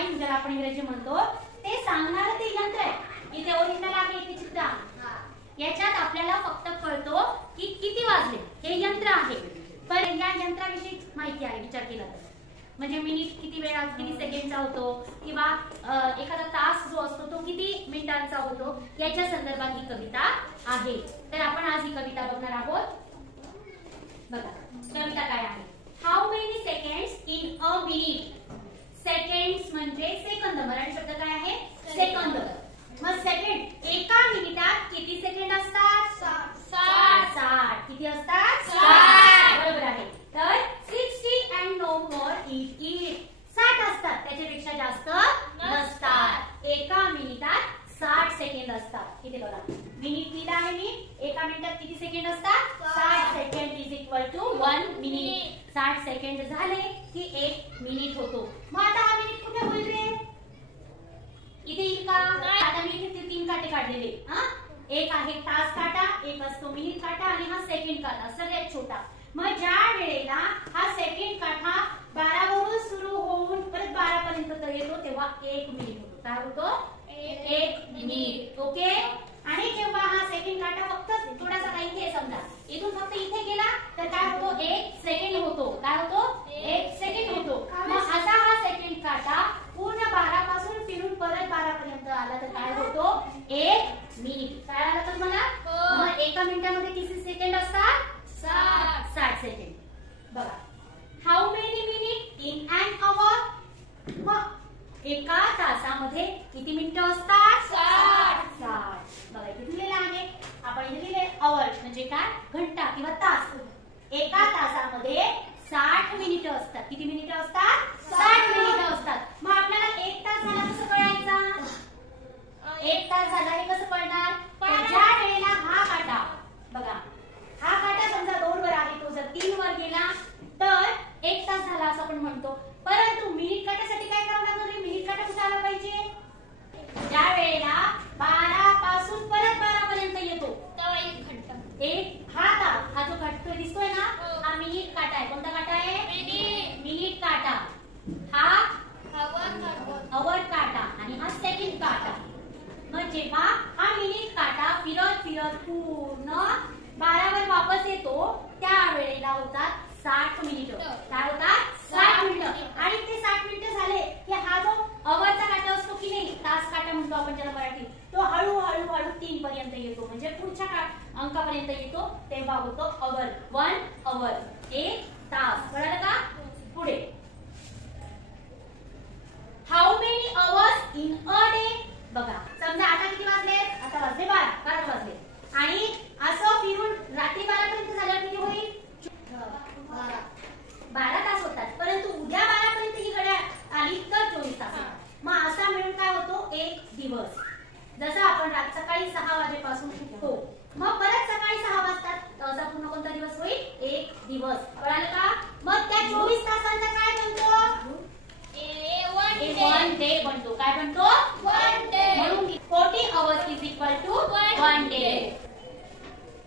Time ज्याला आपण इंग्रजी म्हणतो ते सांगणारं ते यंत्र आहे। इथे ओरिजिनल आहे इथे चित्र, याच्यात आपल्याला फक्त कळतो की किती वाजले, हे यंत्र आहे। पण या यंत्राविषयी माहिती आहे विचार केला तर, म्हणजे मिनिट किती वेळा किती सेकंडचा होतो किंवा एखादा तास जो असतो तो किती मिनिटांचा होतो याच्या संदर्भात ही कविता आहे। तर आपण आज ही कविता बघणार आहोत। बघा कविता काय आहे। How many seconds in a minute. Seconds म्हणजे सेकंद, मराठी शब्द काय आहे सेकंद। मग सेकंड, एका मिनिटात किती सेकंड असतात? 60। किती असतात? 60। बरोबर आहे। तर 60 and no more it 60 असतात, त्याच्यापेक्षा जास्त नसतात। एका मिनिटात 60 सेकंड असतात। इथे बघा मिनिट लिहिलं आहे मी, एका मिनिटात किती सेकंड असतात? 60 second is equal to 1 minute. 60 second झाले की 1 मिनिट होतो। मग आता हा मिनिट कुठे होईल रे? इथे येईल का? आता मी इथे 3 काटे काढलेले, एक आहे तास काटा, एक असतो मिनिट काटा आणि हा सेकंड काटा सगळ्यात छोटा। मग ज्या वेळेला हा सेकंड काटा 12 वरून सुरू होऊन परत 12 पर्यंत येतो तेव्हा 1 मिनिट होतो। काय होतो? 1 मिनिट। ओके। आणि जेव्हा हा सेकंड काटा फक्त थोडासा काही इथे समजा इथून फक्त इथे गेला तर काय होतो? 1 सेकंड होतो। काय होतो? 1 सेकंड होतो। मग असा हा सेकंड काटा पूर्ण 12 पासून फिरून परत 12 पर्यंत आला तर काय होतो? 1 मिनिट। काय आला तर मला? मग एका मिनिटामध्ये किती सेकंड असतात? 60 सेकंड। बघा हाऊ मेनी मिनिट इन अन आवर। मग एका तासामध्ये किती मिनिटं असतात? 60। बघा इथे लिहिलेलं आहे, आपण इथे लिहिले आवर म्हणजे काय? घंटा किंवा तास। एका तासामध्ये 60 मिनिटं असतात। किती मिनिटं असतात? 60 मिनिटं असतात। मग आपल्याला 1 तास झाला कसं कळायचं? 1 तास झाला हे कसं कळणार? ज्या वेळेला हा काटा, बघा हा काटा समजा 2 वर आहे, तो जर 3 वर गेला तर 1 तास झाला असं आपण म्हणतो। परंतु मिनिट काटासाठी काय करावं लागेल? मिनिट काटा कुठे आला पाहिजे? ज्या वेळेला 12 पासून परत 12 पर्यंत येतो तेव्हा 1 घंटा। हा जो काटा दिसतोय ना, हा मिनिट काटा आहे। कोणता काटा आहे? मिनिट काटा। हा आवर काटा आणि हा सेकंड काटा। मग जेव्हा हा मिनिट काटा फिरत फिरत पूर्ण 12 वर वापस येतो त्यावेळेला होतात 60 मिनिटं। काय होतात? 60 मिनिटं। आणि ते 60 मिनिटं झाले की हा जो अवरचा काटा असतो की नाही, तास काटा म्हणतो आपण ज्याला मराठीत, तो हळूहळू 3 पर्यंत येतो, म्हणजे पुढच्या अंकापर्यंत येतो तेव्हा होतो अवर। 1 अवर 1 तास। कळलं का? पुढे how many hours in a day. बघा समजा आता किती वाजले? आता वाजले 12 वाजले आणि असं फिरून रात्री 12 पर्यंत झाल्यावर किती होईल? 12 तास होतात। परंतु उद्या 12 पर्यंत ही घड्याळ आली तर 24 तास होतात। मग असा मिळून काय होतो? 1 दिवस। जसं आपण सकाळी 6 वाजेपासून उठतो मग परत सकाळी 6 वाजतात तर असा पूर्ण कोणता दिवस होईल? 1 दिवस। कळालं का? मग त्या 24 तासांचा काय बनतो? 1 डे बनतो। काय बनतो? 1 डे। म्हणून 40 hours is equal to 1 day.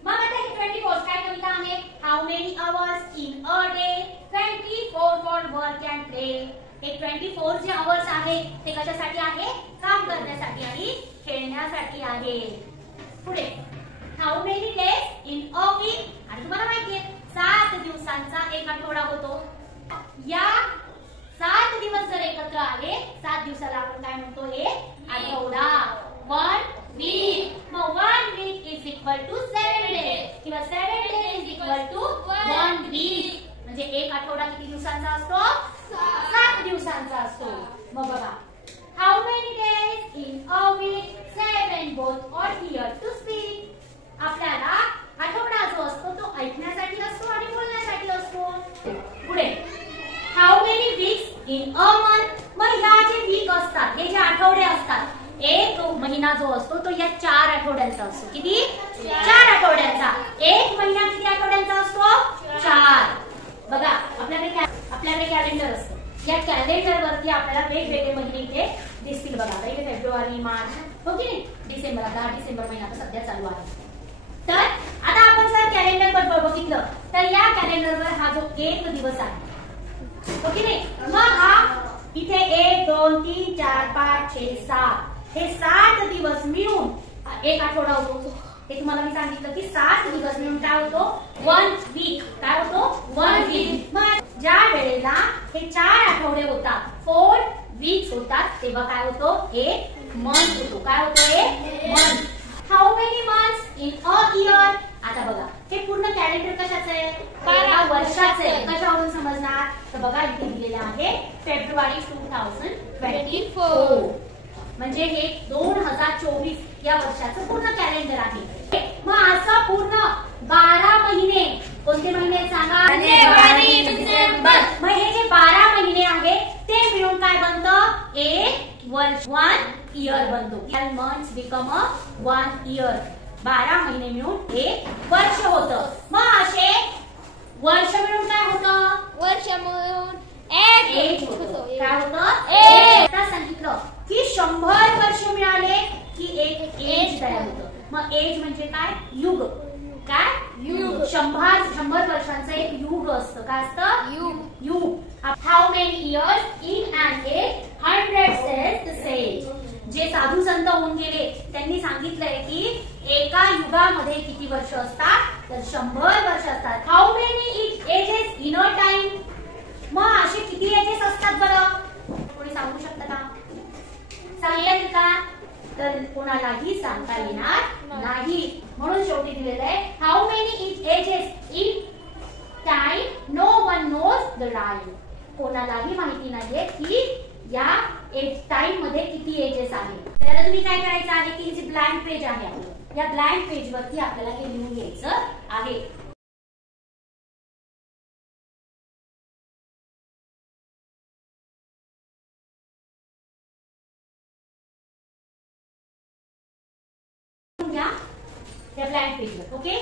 मग आता ही 24 काय कविता आहे? How many hours in a day 24 for work and play. हे 24 जे आवर्स आहे ते कशासाठी आहे? काम करण्यासाठी आणि खेळण्यासाठी आहे। पुढे how many days in a weak. आणि तुम्हाला माहिती आहे 7 दिवसांचा एक आठवडा होतो। या 7 दिवस जर एकत्र आले 7 दिवसाला आपण काय म्हणतो? हे आठवडा। 1 वीक। मग 1 week is equal to 7 days किंवा 7 days is equal to 1 week. म्हणजे एक आठवडा किती दिवसांचा असतो? 7 दिवसांचा असतो। मग बघा how many days in a week 7 both are here to speak. आपल्याला आठवडा जो असतो तो ऐकण्यासाठी असतो आणि बोलण्यासाठी असतो। पुढे how many weeks in a month. मग ह्या जे वीक असतात, हे जे आठवडे असतात, एक महिना जो असतो तो या 4 आठवड्यांचा असतो। किती? 4 आठवड्यांचा। एक महिना किती आठवड्यांचा असतो? 4। बघा आपल्याकडे कॅलेंडर असतं, या कॅलेंडर वरती आपल्याला वेगवेगळे महिने इथे दिसतील। बघा पहिले फेब्रुवारी, मार्च, हो की नाही, डिसेंबर। आता डिसेंबर महिना आता सध्या चालू आहे। तर आता आपण जर कॅलेंडर बघितलं तर या कॅलेंडरवर हा जो 1 दिवस आहे, हो की नाही, मग हा इथे 1 2 3 4 5 6 7 हे 7 दिवस मिळून एक आठवडा होतो. हे तुम्हाला मी सांगितलं की 7 दिवस मिळून काय होतो 1 वीक. काय होतो 1 वीक. मग ज्या वेळेला हे 4 आठवडे होतात 4 वीक्स होतात तेव्हा काय होतो एक मंथ होतो. काय होतो एक month. How many months in a year. आता बघा हे पूर्ण कॅलेंडर कशाचं आहे 12 वर्षाचं आहे. कशावरून समजणार तर बघा इथे दिलेलं आहे फेब्रुवारी 2024 म्हणजे हे 2024 या वर्षाचं पूर्ण कॅलेंडर आहे. मग असं पूर्ण 12 महिने कोणते महिने सांगा मग हे जे 12 महिने आहेत ते मिळून काय बनतं एक वर्ष 1 इयर बनतो. 12 मंथ्स बिकम अ 1 इयर. 12 महिने मिळून एक वर्ष होतं. मग असे वर्ष मिळून काय होतं वर्ष मिळून एज होतं. काय होतं आता सांगितलं की 100 वर्ष मिळाले की एक एज तयार होतं. मग एज म्हणजे काय युग. काय युग. 100 वर्षांचं एक युग असतं. काय असतं युग. How many years in and age 100 sage the sage. जे साधू संत होऊन गेले त्यांनी सांगितलंय की एका युगामध्ये किती वर्ष असतात तर 100 वर्ष असतात. How many ages in a time. मग असे किती एजेस असतात बरं कोणी सांगू शकतं का सांगता येईल का तर कोणालाही सांगता येणार नाही. म्हणून शेवटी दिलेलं आहे how many ages in time no one knows the time. कोणालाही माहिती नाहीये की या टाइम मध्ये किती एजेस आहेत. तर तुम्ही काय करायचं आहे की हे जे ब्लँक पेज आहे आपलं या ब्लँक पेज वरती आपल्याला हे लिहून घ्यायचं आहे. या ब्लँक पेजवर ओके.